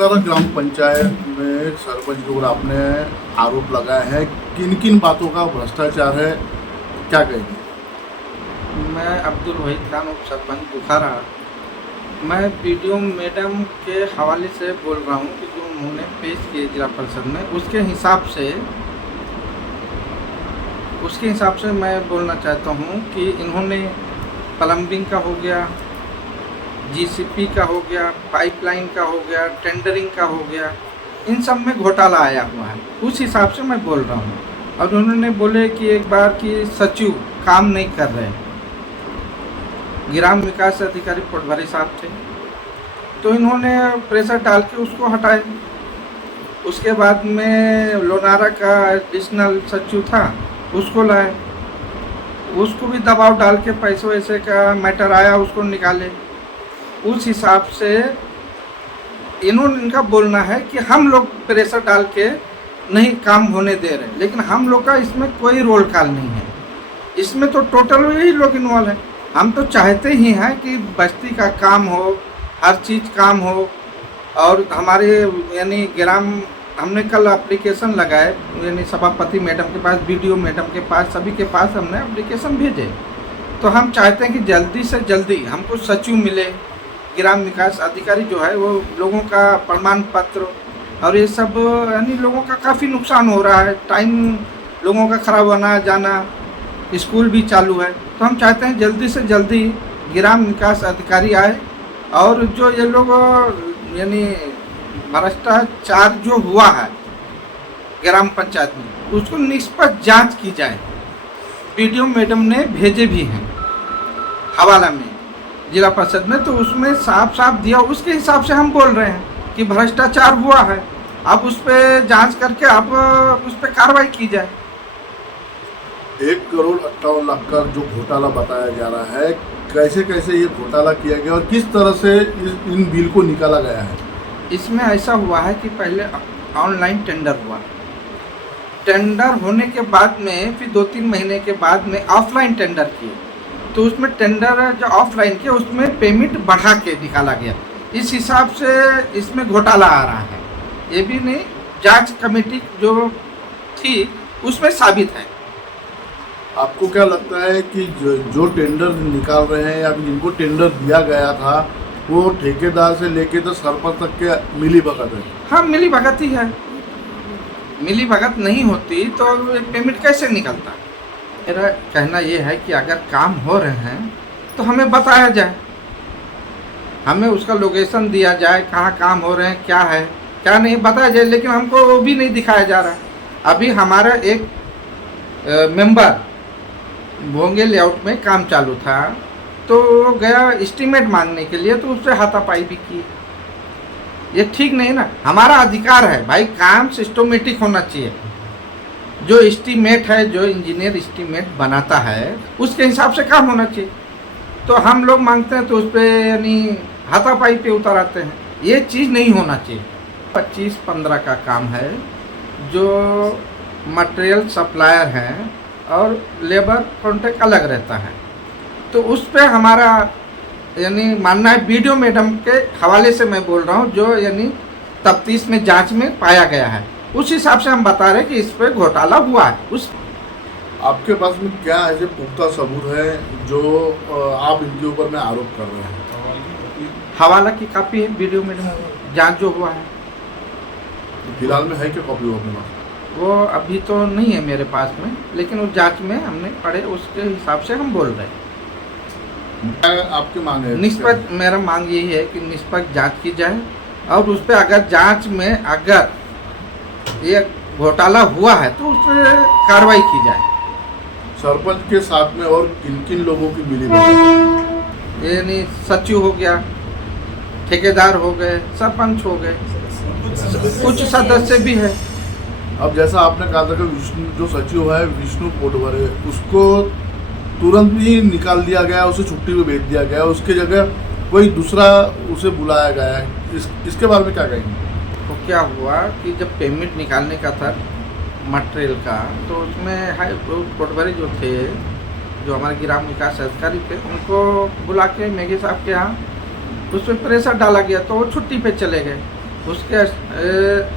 बलतारा ग्राम पंचायत में सरपंच के ऊपर आपने आरोप लगाया है, किन किन बातों का भ्रष्टाचार है, क्या कहेंगे? मैं अब्दुल वहीद खान उप सरपंच बुखारा। मैं वीडियो मैडम के हवाले से बोल रहा हूँ कि जो उन्होंने पेश किए जिला परिषद में उसके हिसाब से मैं बोलना चाहता हूँ कि इन्होंने प्लम्बिंग का हो गया, जीसीपी का हो गया, पाइपलाइन का हो गया, टेंडरिंग का हो गया, इन सब में घोटाला आया हुआ है। उस हिसाब से मैं बोल रहा हूँ। और उन्होंने बोले कि एक बार कि सचिव काम नहीं कर रहे, ग्राम विकास अधिकारी पटवारी साहब थे, तो इन्होंने प्रेशर डाल के उसको हटाए। उसके बाद में लोनारा का एडिशनल सचिव था, उसको लाए, उसको भी दबाव डाल के पैसे वैसे का मैटर आया, उसको निकाले। उस हिसाब से इनका बोलना है कि हम लोग प्रेशर डाल के नहीं काम होने दे रहे, लेकिन हम लोग का इसमें कोई रोल कॉल नहीं है। इसमें तो टोटल यही लोग इन्वॉल्व हैं। हम तो चाहते ही हैं कि बस्ती का काम हो, हर चीज़ काम हो। और हमारे यानी ग्राम हमने कल एप्लीकेशन लगाए, यानी सभापति मैडम के पास, बीडीओ मैडम के पास, सभी के पास हमने एप्लीकेशन भेजे। तो हम चाहते हैं कि जल्दी से जल्दी हमको सचिव मिले, ग्राम विकास अधिकारी जो है वो लोगों का प्रमाण पत्र, और ये सब यानी लोगों का काफ़ी नुकसान हो रहा है, टाइम लोगों का खराब आना जाना, स्कूल भी चालू है। तो हम चाहते हैं जल्दी से जल्दी ग्राम विकास अधिकारी आए और जो ये लोग यानी भ्रष्टाचार जो हुआ है ग्राम पंचायत में, उसको निष्पक्ष जांच की जाए। वीडियो मैडम ने भेजे भी हैं हवाला में जिला परिषद में, तो उसमें साफ साफ दिया। उसके हिसाब से हम बोल रहे हैं कि भ्रष्टाचार हुआ है, अब उस पर जांच करके अब उस पर कार्रवाई की जाए। 1,58,00,000 का जो घोटाला बताया जा रहा है, कैसे कैसे ये घोटाला किया गया और किस तरह से इन बिल को निकाला गया है? इसमें ऐसा हुआ है कि पहले ऑनलाइन टेंडर हुआ, टेंडर होने के बाद में फिर 2-3 महीने के बाद में ऑफलाइन टेंडर किए, तो उसमें टेंडर जो ऑफलाइन किया उसमें पेमेंट बढ़ा के निकाला गया। इस हिसाब से इसमें घोटाला आ रहा है। ये भी नहीं, जांच कमेटी जो थी उसमें साबित है। आपको क्या लगता है कि जो टेंडर निकाल रहे हैं या जिनको टेंडर दिया गया था वो ठेकेदार से लेके तो सरपंच तक के मिली भगत है? हाँ, मिली भगत ही है। मिली भगत नहीं होती तो पेमेंट कैसे निकलता? मेरा कहना ये है कि अगर काम हो रहे हैं तो हमें बताया जाए, हमें उसका लोकेशन दिया जाए, कहाँ काम हो रहे हैं, क्या है क्या नहीं बताया जाए, लेकिन हमको वो भी नहीं दिखाया जा रहा है। अभी हमारा एक मेंबर भोंगे लेआउट में काम चालू था, तो वो गया एस्टीमेट मांगने के लिए, तो उससे हाथापाई भी की। ये ठीक नहीं ना, हमारा अधिकार है भाई, काम सिस्टमेटिक होना चाहिए। जो एस्टीमेट है, जो इंजीनियर एस्टीमेट बनाता है, उसके हिसाब से काम होना चाहिए। तो हम लोग मांगते हैं तो उस पर यानी हाथापाई पे उतर आते हैं। ये चीज़ नहीं होना चाहिए। 25-15 का काम है, जो मटेरियल सप्लायर हैं और लेबर कॉन्ट्रैक्ट अलग रहता है, तो उस पर हमारा यानी मानना है। वीडियो मैडम के हवाले से मैं बोल रहा हूँ, जो यानी तफ्तीश में जांच में पाया गया है, उस हिसाब से हम बता रहे हैं कि इस पर घोटाला हुआ है। उस आपके पास में क्या ऐसे पुख्ता सबूत है जो आप इनके ऊपर में आरोप कर रहे हैं? हवाला की कापी है वीडियो मैडम, जांच जो हुआ है। फिलहाल में है क्या कॉपी वो अपने पास? वो अभी तो नहीं है मेरे पास में, लेकिन उस जांच में हमने पढ़े, उसके हिसाब से हम बोल रहे हैं। आपकी मांग है? निष्पक्ष, मेरा मांग यही है कि निष्पक्ष जांच की जाए, और उस पर अगर जांच में अगर ये घोटाला हुआ है तो उस पर कार्रवाई की जाए। सरपंच के साथ में और किन किन लोगों की मिली भगत? यानी सचिव हो गया, ठेकेदार हो गए, सरपंच हो गए, कुछ सदस्य भी है। अब जैसा आपने कहा था कि विष्णु जो सचिव है, विष्णु पोटवरे, उसको तुरंत ही निकाल दिया गया, उसे छुट्टी पे भेज दिया गया, उसके जगह कोई दूसरा उसे बुलाया गया है। इसके बारे में क्या कहेंगे? तो क्या हुआ कि जब पेमेंट निकालने का था मटेरियल का, तो उसमें हाई पटवारी जो थे, जो हमारे ग्राम विकास अधिकारी थे, उनको बुला के मेघे साहब के यहाँ उस पर प्रेशर डाला गया, तो वो छुट्टी पे चले गए। उसके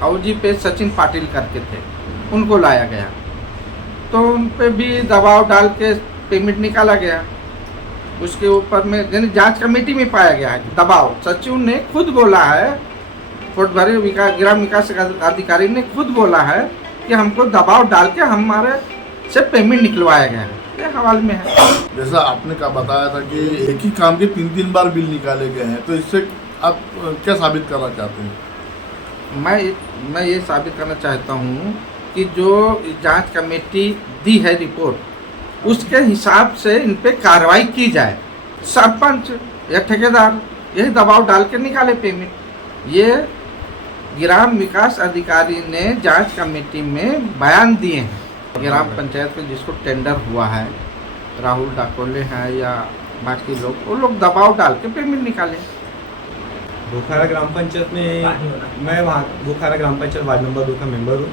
अवजी पे सचिन पाटिल करके थे, उनको लाया गया, तो उन पे भी दबाव डाल के पेमेंट निकाला गया। उसके ऊपर में यानी जांच कमेटी में पाया गया है दबाव। सचिव ने खुद बोला है, कोटभरे ग्राम विकास अधिकारी ने खुद बोला है कि हमको दबाव डाल के हमारे से पेमेंट निकलवाया गया है, ये हवाले में है। जैसा आपने कहा बताया था कि एक ही काम के 3 बार बिल निकाले गए हैं, तो इससे आप क्या साबित करना चाहते हैं? मैं ये साबित करना चाहता हूँ कि जो जांच कमेटी दी है रिपोर्ट, उसके हिसाब से इन पे कार्रवाई की जाए। सरपंच या ठेकेदार यही दबाव डाल के निकाले पेमेंट। ये ग्राम विकास अधिकारी ने जांच कमेटी में बयान दिए हैं। ग्राम पंचायत में जिसको टेंडर हुआ है, राहुल डाकोले हैं या बाकी लोग, वो लोग दबाव डाल के पेमेंट निकाले। बोखारा ग्राम पंचायत में मैं वहाँ बोखारा ग्राम पंचायत वार्ड नंबर 2 का मेंबर हूँ,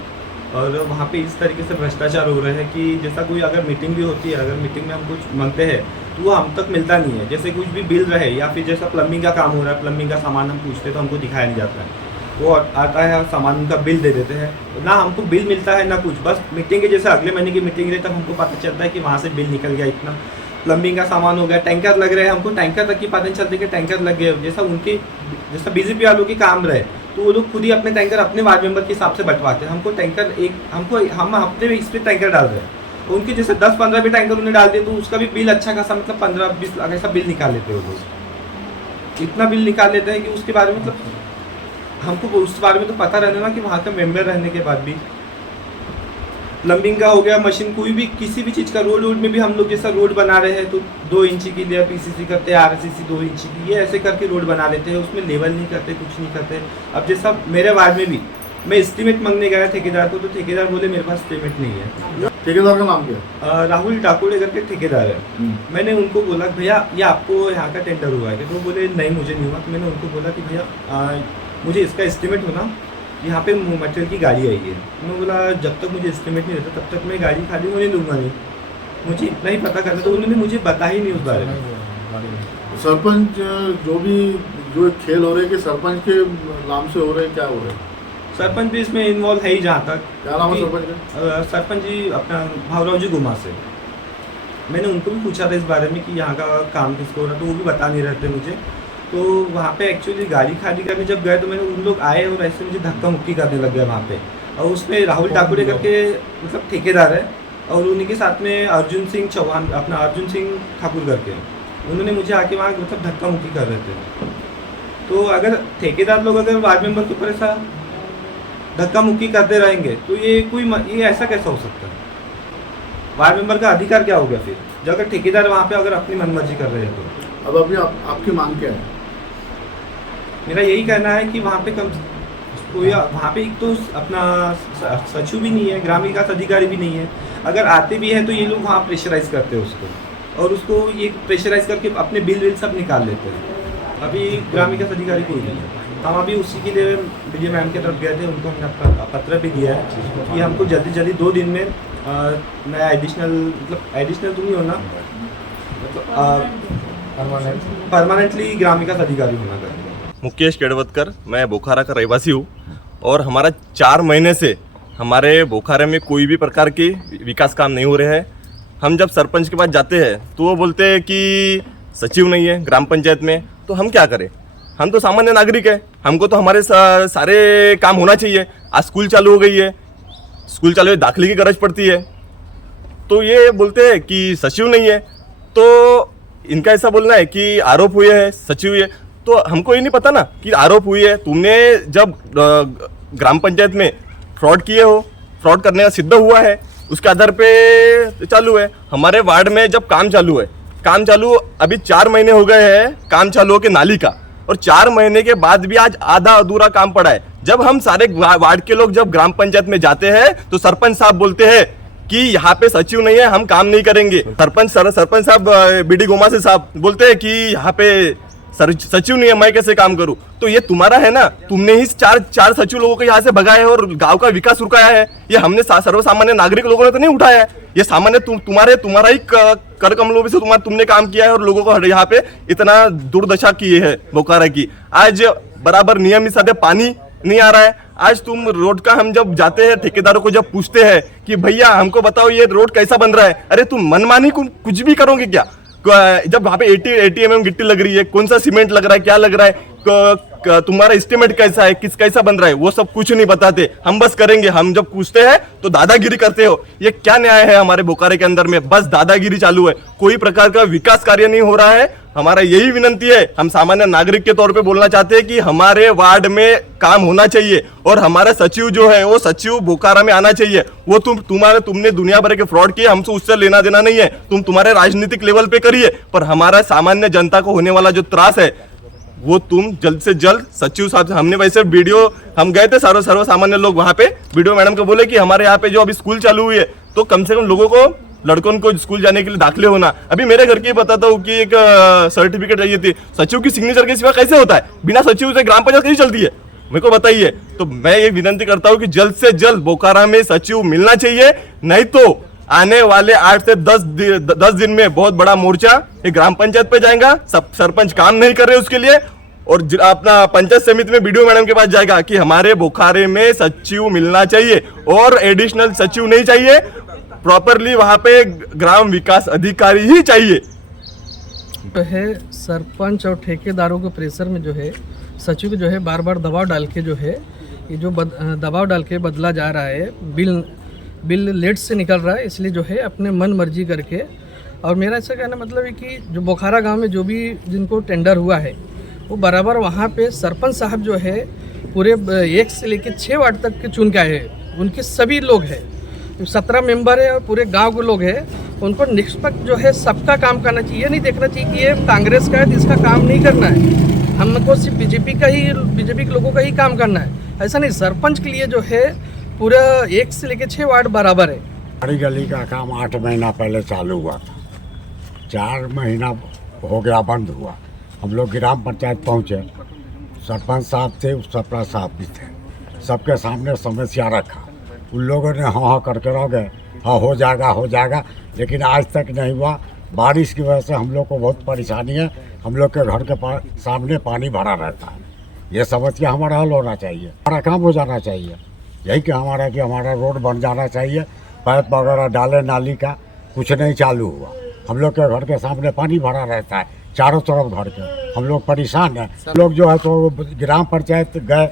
और वहाँ पे इस तरीके से भ्रष्टाचार हो रहा है कि जैसा कोई अगर मीटिंग भी होती है, अगर मीटिंग में हम कुछ मांगते हैं तो वो हम तक मिलता नहीं है। जैसे कुछ भी बिल रहे या फिर जैसा प्लम्बिंग का काम हो रहा है, प्लम्बिंग का सामान हम पूछते तो हमको दिखाया नहीं जाता है। वो आता है, सामान का बिल दे देते हैं, ना हमको बिल मिलता है ना कुछ। बस मीटिंग के जैसे अगले महीने की मीटिंग रही तब हमको पता चलता है कि वहाँ से बिल निकल गया इतना, प्लम्बिंग का सामान हो गया, टैंकर लग रहे हैं, हमको टैंकर तक की पता नहीं चलती कि टैंकर लग गए। जैसा बीजेपी वालों की काम रहे तो वो लोग खुद ही अपने टैंकर अपने वार्ड मेंबर के हिसाब से बंटवाते हैं। हमको टैंकर हम हफ्ते में इस पर टैंकर डाल रहे हैं, उनके जैसे 10-15 भी टैंकर उन्हें डाल दिए तो उसका भी बिल अच्छा खासा, मतलब 15-20 लाख ऐसा बिल निकाल लेते हैं वो लोग। इतना बिल निकाल लेते हैं कि उसके बारे में मतलब हमको उस बारे में तो पता रहना ना कि वहाँ का मेंबर रहने के बाद भी। प्लम्बिंग का हो गया, मशीन कोई भी किसी भी चीज़ का, रोड में भी हम लोग जैसा रोड बना रहे हैं तो 2 इंची की लेयर पीसीसी करते हैं, आरसीसी 2 इंची की, ये ऐसे करके रोड बना लेते हैं, उसमें लेवल नहीं करते, कुछ नहीं करते। अब जैसा मेरे वार्ड में भी मैं एस्टीमेट मांगने गया ठेकेदार को, तो ठेकेदार बोले मेरे पास एस्टीमेट नहीं है। ठेकेदार का नाम क्या? राहुल डाकोले करके ठेकेदार है। मैंने उनको बोला भैया ये आपको यहाँ का टेंडर हुआ है? तो वो बोले नहीं मुझे नहीं हुआ। तो मैंने उनको बोला कि भैया मुझे इसका एस्टीमेट होना, यहाँ पे मटेरियल की गाड़ी आई है। मैं बोला जब तक मुझे एस्टीमेट नहीं रहता तब तक मैं गाड़ी खाली होने दूंगा नहीं, मुझे इतना ही पता करना। तो उन्होंने मुझे बता ही नहीं उस बारे में। सरपंच जो खेल हो रहे हैं कि सरपंच के नाम से हो रहे हैं, क्या हो रहे हैं? सरपंच भी इसमें इन्वॉल्व है ही जहाँ तक। क्या नाम है सरपंच का? सरपंच जी अपना भावराव जी गुमा से। मैंने उनको भी पूछा था इस बारे में कि यहाँ का काम किसको हो रहा, तो वो भी बता नहीं रहे थे मुझे। तो वहाँ पे एक्चुअली गाड़ी खाली करने जब गए तो मैंने उन लोग आए और ऐसे मुझे धक्का मुक्की करने लग गया वहाँ पे। और उसमें राहुल डाकोले करके मतलब ठेकेदार है, और उन्हीं के साथ में अर्जुन सिंह चौहान, अपना अर्जुन सिंह ठाकुर करके, उन्होंने मुझे आके वहाँ मतलब धक्का मुक्की कर रहे थे। तो अगर ठेकेदार लोग अगर वार्ड मेंबर के ऊपर ऐसा धक्का मुक्की करते रहेंगे तो ये ऐसा कैसा हो सकता है? वार्ड मेंबर का अधिकार क्या हो गया फिर, जब अगर ठेकेदार वहाँ पे अगर अपनी मनमर्जी कर रहे हैं तो? अब अभी आपकी मांग क्या है? मेरा यही कहना है कि वहाँ पे कोई वहाँ पे एक तो अपना सचिव भी नहीं है, ग्राम विकास अधिकारी भी नहीं है। अगर आते भी हैं तो ये लोग वहाँ प्रेशराइज करते हैं उसको, और उसको ये प्रेशराइज करके अपने बिल सब निकाल लेते हैं। अभी ग्राम विकास अधिकारी कोई नहीं है। हम अभी उसी के लिए विजय मैम के तरफ गए थे, उनको हमने अपना पत्र भी दिया है कि हमको जल्दी 2 दिन में नया एडिशनल, मतलब एडिशनल तो नहीं होना, मतलब परमानेंटली ग्राम विकास अधिकारी होना कर। मुकेश केड़वतकर, मैं बोखारा का रहवासी हूँ, और हमारा 4 महीने से हमारे बोखारे में कोई भी प्रकार के विकास काम नहीं हो रहे हैं। हम जब सरपंच के पास जाते हैं तो वो बोलते हैं कि सचिव नहीं है ग्राम पंचायत में, तो हम क्या करें? हम तो सामान्य नागरिक हैं, हमको तो हमारे सारे काम होना चाहिए। आज स्कूल चालू हो गई है, स्कूल चालू है, दाखिले की गरज पड़ती है, तो ये बोलते हैं कि सचिव नहीं है। तो इनका ऐसा बोलना है कि आरोप हुए हैं, सचिव है, तो हमको ये नहीं पता ना कि आरोप हुई है। तुमने जब ग्राम पंचायत में फ्रॉड किए हो, फ्रॉड करने का सिद्ध हुआ है, उसके आधार पे चालू है। हमारे वार्ड में जब काम चालू है, काम चालू अभी 4 महीने हो गए हैं काम चालू हो के नाली का, और 4 महीने के बाद भी आज आधा अधूरा काम पड़ा है। जब हम सारे वार्ड के लोग जब ग्राम पंचायत में जाते हैं तो सरपंच साहब बोलते हैं कि यहाँ पे सचिव नहीं है, हम काम नहीं करेंगे। सरपंच साहब बीडी गोमा से साहब बोलते हैं कि यहाँ पे सचिव नहीं है, मैं कैसे काम करूं? तो ये तुम्हारा है ना, तुमने ही चार सचिव लोगों को यहाँ से भगाया है और गांव का विकास रुकाया है। ये हमने सर्वसामान्य नागरिक लोगों ने तो नहीं उठाया है, ये सामान्य तुम्हारा ही कर कमलों से तुमने काम किया है और लोगों को यहाँ पे इतना दुर्दशा की है बोकारा की। आज बराबर नियमित साथ पानी नहीं आ रहा है। आज तुम रोड का, हम जब जाते हैं ठेकेदारों को जब पूछते हैं कि भैया हमको बताओ ये रोड कैसा बन रहा है, अरे तुम मनमानी कुछ भी करोगे क्या? जब वहाँ पे 80 mm गिट्टी लग रही है, कौन सा सीमेंट लग रहा है, क्या लग रहा है, तुम्हारा एस्टिमेट कैसा है, कैसा बन रहा है, वो सब कुछ नहीं बताते। हम बस करेंगे, हम जब पूछते हैं तो दादागिरी करते हो। ये क्या न्याय है हमारे बोकारो के अंदर में? बस दादागिरी चालू है, कोई प्रकार का विकास कार्य नहीं हो रहा है। हमारा यही विनंती है, हम सामान्य नागरिक के तौर पे बोलना चाहते हैं कि हमारे वार्ड में काम होना चाहिए और हमारा सचिव जो है वो सचिव बोकारो में आना चाहिए। वो तुमने दुनिया भर के फ्रॉड किए, हमसे उससे लेना देना नहीं है, तुम तुम्हारे राजनीतिक लेवल पे करिए, पर हमारा सामान्य जनता को होने वाला जो त्रास है वो तुम जल्द से जल्द सचिव साहब से, हमने वैसे वीडियो, हम गए थे सर्व सामान्य लोग वहां पे, वीडियो मैडम को बोले कि हमारे यहाँ पे जो अभी स्कूल चालू हुई है तो कम से कम लोगों को, लड़कों को स्कूल जाने के लिए दाखिले होना। अभी मेरे घर की बताता हूँ कि एक सर्टिफिकेट चाहिए थी, सचिव की सिग्नेचर के सिवा कैसे होता है? बिना सचिव से ग्राम पंचायत कैसे चलती है, मेरे को बताइए। तो मैं ये विनंती करता हूँ कि जल्द से जल्द बोकारो में सचिव मिलना चाहिए, नहीं तो आने वाले 8 से 10 दिन में बहुत बड़ा मोर्चा ये ग्राम पंचायत पे जाएगा। सब सरपंच काम नहीं कर रहे उसके लिए, और अपना पंचायत समिति में वीडियो मैडम के पास जाएगा कि हमारे बोकारो में सचिव मिलना चाहिए और एडिशनल सचिव नहीं चाहिए, प्रॉपरली वहां पे ग्राम विकास अधिकारी ही चाहिए। जो है सरपंच और ठेकेदारों के प्रेशर में जो है सचिव को जो है बार बार दबाव डाल के जो है ये जो दबाव डाल के बदला जा रहा है, बिल लेट से निकल रहा है, इसलिए जो है अपने मन मर्जी करके। और मेरा ऐसा कहना मतलब है कि जो बोखारा गांव में जो भी जिनको टेंडर हुआ है वो बराबर वहाँ पे सरपंच साहब जो है पूरे 1 से लेकर 6 वार्ड तक के चुन के आए हैं। उनके सभी लोग हैं, 17 मेंबर है और पूरे गांव के लोग हैं। उनको निष्पक्ष जो है सबका काम करना चाहिए, ये नहीं देखना चाहिए कि ये कांग्रेस का है तो इसका काम नहीं करना है, हमको सिर्फ बीजेपी के लोगों का ही काम करना है, ऐसा नहीं। सरपंच के लिए जो है पूरा 1 से लेकर 6 वार्ड बराबर है। हमारी गली का काम 8 महीना पहले चालू हुआ था, 4 महीना हो गया बंद हुआ। हम लोग ग्राम पंचायत पहुँचे, सरपंच साहब थे, सरपंच साहब भी थे, सबके सामने समस्या रखा। उन लोगों ने हाँ करके रह गए, हाँ हो जाएगा, लेकिन आज तक नहीं हुआ। बारिश की वजह से हम लोग को बहुत परेशानी है, हम लोग के घर के सामने पानी भरा रहता है। ये समस्या हमारा हल होना चाहिए, हमारा काम हो जाना चाहिए। यही कि हमारा रोड बन जाना चाहिए, पाइप वगैरह डाले, नाली का कुछ नहीं चालू हुआ। हम लोग के घर के सामने पानी भरा रहता है चारों तरफ घर के, हम लोग परेशान हैं। लोग जो है तो ग्राम पंचायत गए,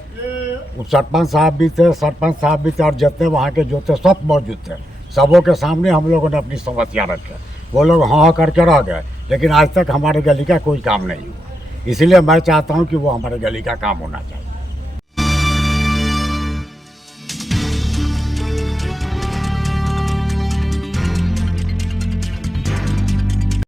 सरपंच साहब भी थे और जितने वहाँ के जो थे सब मौजूद थे, सबों के सामने हम लोगों ने अपनी समस्या रखे। वो लोग हाँ करके रह गए, लेकिन आज तक हमारे गली का कोई काम नहीं हुआ। इसलिए मैं चाहता हूँ कि वो हमारे गली का काम होना चाहिए।